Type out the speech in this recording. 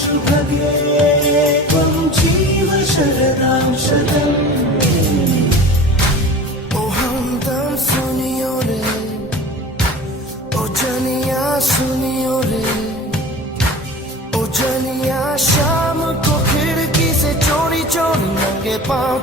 शुभगे त्वं जीव शरदां शतम् ओ हमदम सुनियो रे ओ जनिया सुनियो रे ओ जनिया शाम को खिड़की से चोरी चोरी नंगे पाँव